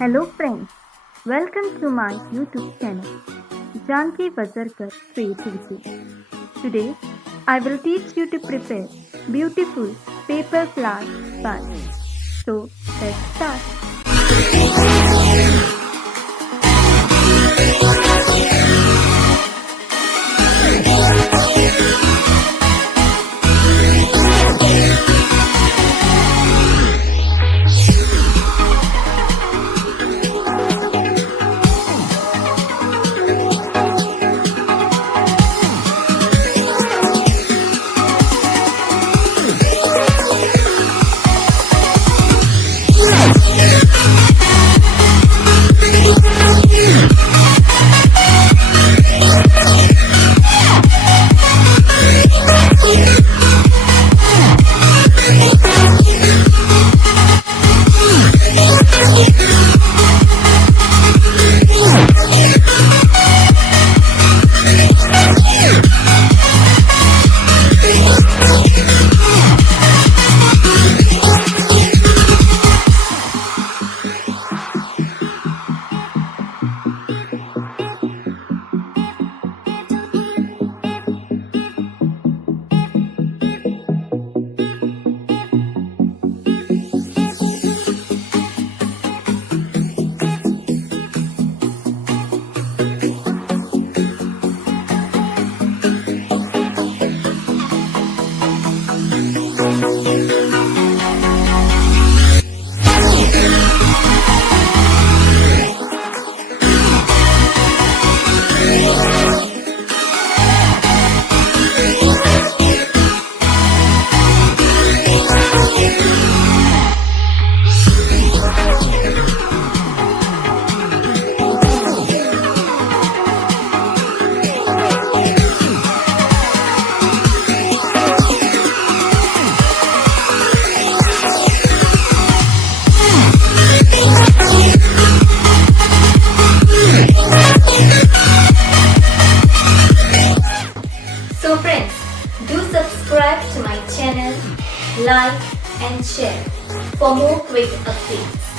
Hello friends, welcome to my YouTube channel, Janaki vazarkar Creativity. Today, I will teach you to prepare beautiful paper flower buds. So, let's start. So friends, do subscribe to my channel, like and share for more quick updates.